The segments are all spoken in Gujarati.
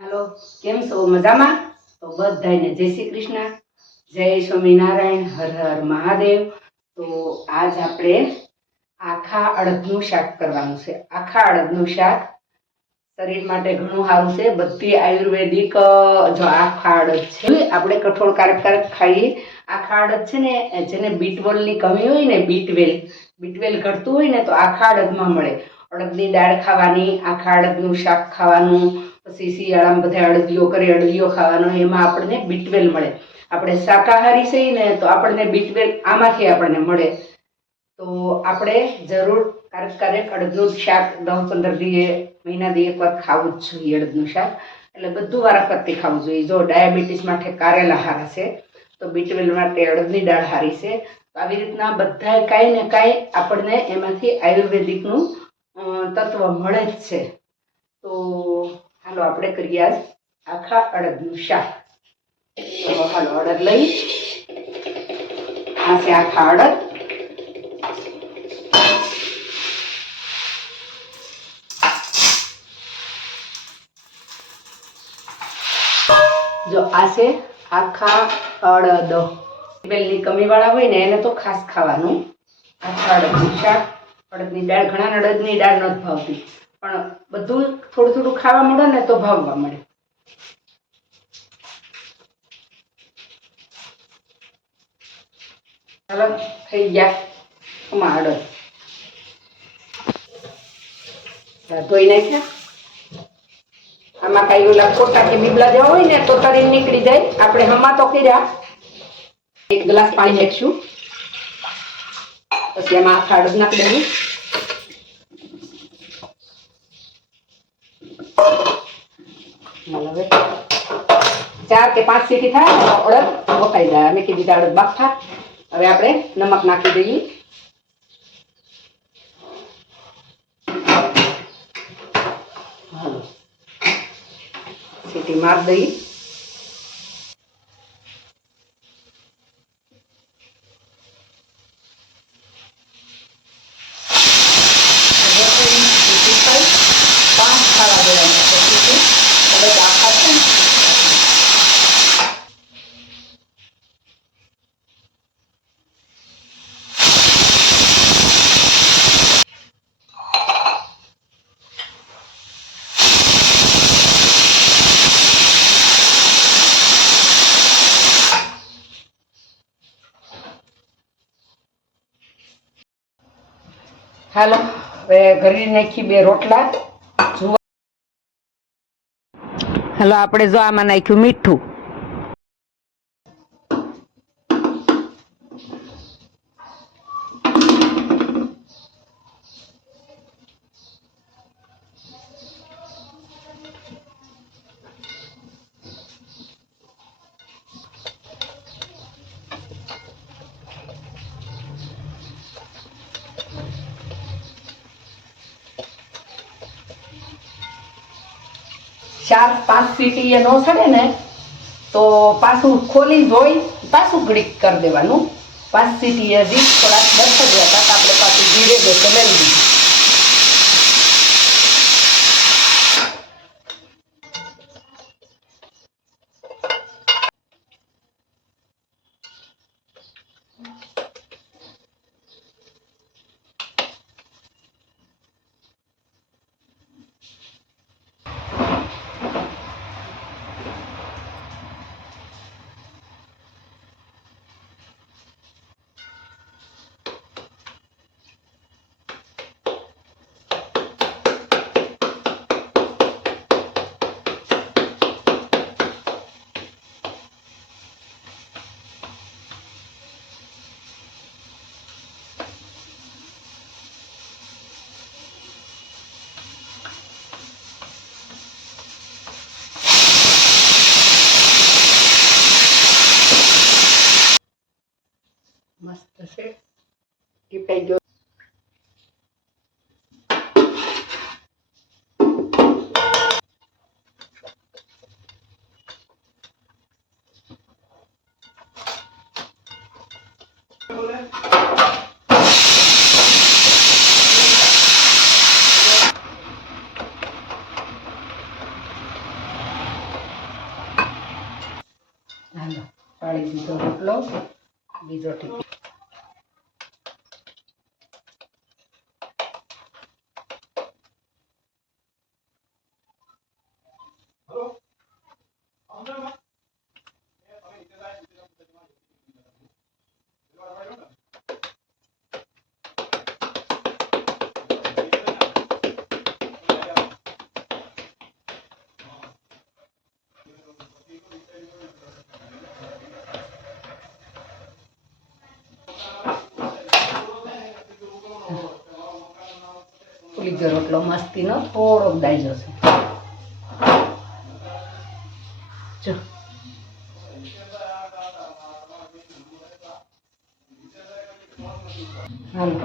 હાલો, કેમ છો? મજામાં? તો બધાને જય શ્રી કૃષ્ણ, જય સ્વામિનારાયણ, હર હર મહાદેવ. તો આજ આપણે આખા અડદનું શાક કરવાનું છે. આખા અડદનું શાક શરીર માટે ઘણું સારું છે. બધી આયુર્વેદિક જો આખા અડદ છે આપણે કઠોળ કારક ખાઈએ. આખા અડદ છે ને, જેને બીટવેલની કમી હોય ને, બીટવેલ ઘટતું હોય ને, તો આખા અડદમાં મળે. અડદની દાળ ખાવાની, આખા અડદનું શાક ખાવાનું, પછી શિયાળામાં બધા અડદીઓ કરે, અડદીઓ ખાવાનો, એમાં આપણને બીટવેલ મળે. આપણે શાકાહારી છીએ ને, તો આપણને બીટવેલ આમાંથી આપણને મળે. તો આપણે જરૂર ક્યારેક અડદનું શાક 10-15 દિવસે, મહિના દી એકવાર ખાવું જ જોઈએ. અડદનું શાક એટલે બધું વારાફરતી ખાવું જોઈએ. જો ડાયાબિટીસ માટે કારેલા હારા છે, તો બીટવેલ માટે અડદની દાળ હારી છે. તો આવી રીતના બધા કાંઈ ને કાંઈ આપણને એમાંથી આયુર્વેદિકનું તત્વ મળે જ છે. તો હાલો આપણે કરીએ આજ આખા અડદનું શાક. તો હાલો અડદ લઈ, આ છે આખા અડદ. જો આ છે આખા અડદ. બેલની કમી વાળા હોય ને એને તો ખાસ ખાવાનું. આખા અડદનું શાક. અડદની દાળ, ઘણા અડદની દાળ નથી ભાવતી, પણ બધું થોડું થોડું ખાવા મળે ને તો ભાવવા મળે. ચાલો થઈ ગયા આમાં અડદ ધોઈ નાખ્યા. આમાં કઈ ઓલા ખોટા કે બીબલા જેવા હોય ને તો તરીને નીકળી જાય. આપણે હમા તો કર્યા. એક ગ્લાસ પાણી નાખશું, પછી એમાં આખા અડદ નાખી દેવું. હવે 4 કે 5 સીટી થાય ને અડદ બફાઈ જાય. અમે કીધી અડદ બાફા. હવે આપણે નમક નાખી દઈએ. સીટી માર દઈએ. હાલો હવે ઘરી નાખી 2 રોટલા. હાલો આપણે જો આમાં નાખ્યું મીઠું. ચાર 5 સીટી એ નો સડે ને તો પાછું ખોલી ધોઈ પાછું ઘડીક કરી દેવાનું. 5 સીટી એ હજી થોડાક બફાઈ ગયા હતા, આપણે પાછું ધીરે ગેસે લઈ દીધું. પાડી દીધો રોટલો, બીજો ટીપો. ફૂલી રોટલો મસ્તીનો થોડોક દાઈ જશે. જો હાલો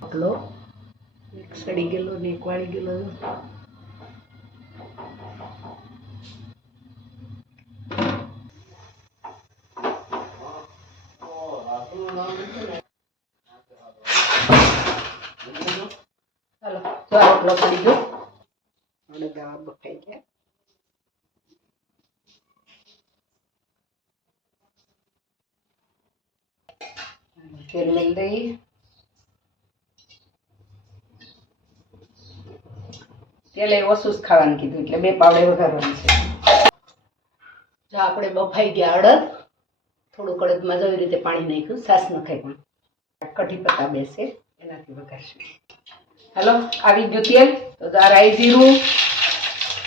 રોટલો એક સડી ગયેલો ને એક વાળી ગયેલો. ચાલો જો રોટલો પડી ગયો. હવે ગાવા બફાઈ ગયા. તેલ લઈ દઈ. તેલ એ ઓછું જ ખાવાનું કીધું એટલે 2 પાવડે વઘારવાનું છે. જો આપણે બફાઈ ગયા અડદ, થોડુંક અડદમાં જેવી રીતે પાણી નાખ્યું, સાસ નખાય પણ કઢી પત્તા બેસે એનાથી વઘારશું. હાલો આવી ગયું તેલ. તો આ રાઈ જીરું,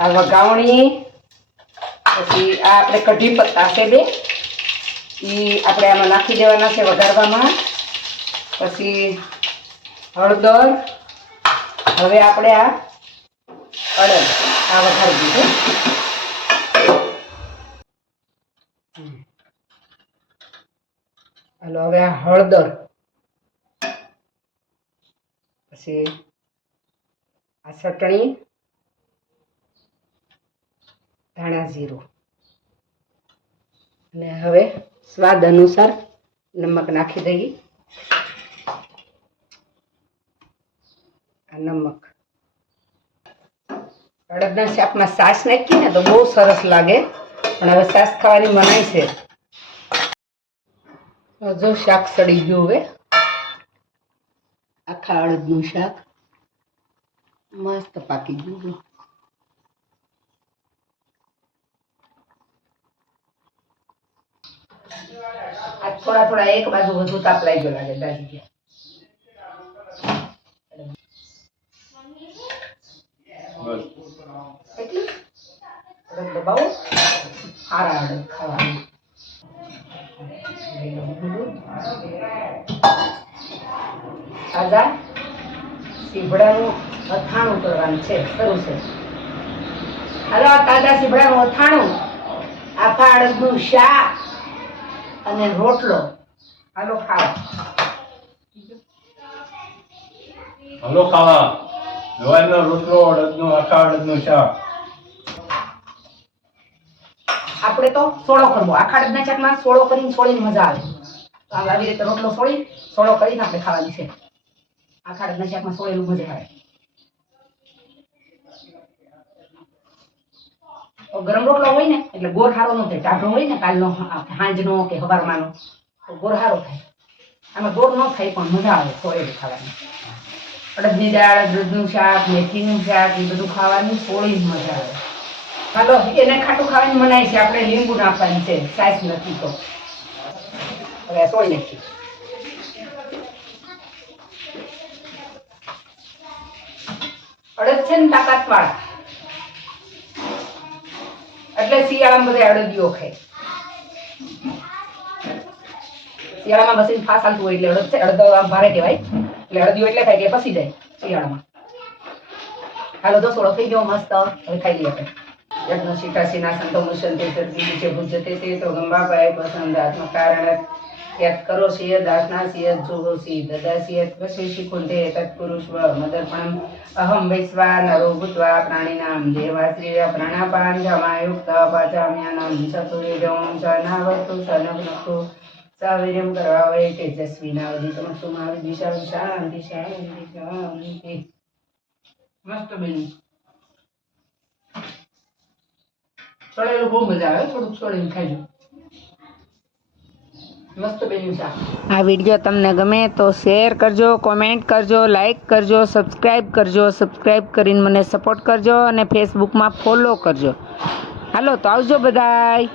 આ વઘાવણી, પછી આ આપણે કઢી પત્તા છે 2 એ આપણે આમાં નાખી દેવાના છે વઘારવામાં. પછી હળદર. હવે આપણે આ અડદ આ વઘારી દીધું. હાલો હવે આ હળદર, પછી આ ચટણી, ધાણા જીરું, અને હવે સ્વાદ અનુસાર નમક નાખી દઈએ. આ નમક. અડદના શાકમાં છાશ નાખીએ ને તો બહુ સરસ લાગે, પણ હવે છાશ ખાવાની મનાઈ છે. જો શાક સડી ગયું. હવે આખા અડદનું શાક મસ્ત પાકી ગયું. આ થોડા એક બાજુ વધુ તાપ લાગ્યો લાગે, દાજી ગયા. અડદ દબાવો, સારા અડદ ખાવાનું. તાજા સીભડાનું અથાણું કરવાનું છે, શરૂ છે. હાલો તાજા સીભડાનું અથાણું, આખા અડદનું શાક અને રોટલો. હાલો ખાવા. હાલો ખાવા. જવારનો રોટલો, અડદનું આખા અડદનું શાક. આપણે તો સોળો કરવો. આખા અડદના શાકમાં સોળો કરીને સોળીને મજા આવે. તો આવી રીતે રોટલો સોળો કરીને આપણે ખાવાની છે. આખા અડદના શાકમાં સોળેલું મજા આવે. ગરમ રોટલો હોય ને એટલે ગોળ સારો ન થાય. ટાઢો હોય ને કાલનો, સાંજનો કે સવારમાંનો, તો ગોળ સારો થાય. આમાં ગોળ ન થાય પણ મજા આવે સોળેલું ખાવાની. અડદની દાળ, અડદનું શાક, મેથીનું શાક એ બધું ખાવાની સોળીને મજા આવે. હાલો એને ખાટું ખાવાની મનાય છે. આપણે લીંબુ નાખવાની છે, છાશ નથી. તો હવે સોળી નાખીએ. અડદ છે ને તાકાત વાળા, એટલે શિયાળામાં બધા અડદીઓ ખાય. શિયાળામાં બસીને ફાસ હાલતું હોય એટલે અડદ છે. અડદ ભારે કહેવાય એટલે અડદીઓ એટલે ખાય કે પસી જાય શિયાળામાં. હાલો જો સોળો થઈ ગયો મસ્ત. હવે ખાઈ લઈએ આપણે. યજ્ઞ શિખાસીના સંતો મુસંતે સર્જી છે ભુજતે તે તો ગંબાપાય પસંદ આત્મકારણ યત કરો સિયત દાસના સિયત જોગો સી દદા સિયત વશેષી કુંતે તત્પુરુષ મદર્પણમ અહમ વૈશ્વા નરો ભૂત્વા પ્રાણીનામ દેવાશ્રીય પ્રાણાપાન જમાયુક્ત પાચામ્યાનામ ચતુર્વિધમ સનાવતુ સનભનક્તુ સવીર્યમ કરવા વૈ તેજસ્વીનાવધિતમસ્તુ મહાવિદ્વિષા શાંતિ શાંતિ શાંતિ. મસ્ત બેન. છોડેલું બહુ મજા આવે, થોડુંક છોડીને ખાજો. મસ્ત બન્યું શાક. આ વિડીયો તમને ગમે તો શેર કરજો, કોમેન્ટ કરજો, લાઈક કરજો, સબસ્ક્રાઈબ કરીને મને સપોર્ટ કરજો અને ફેસબુકમાં ફોલો કરજો. હાલો તો આવજો બધાય.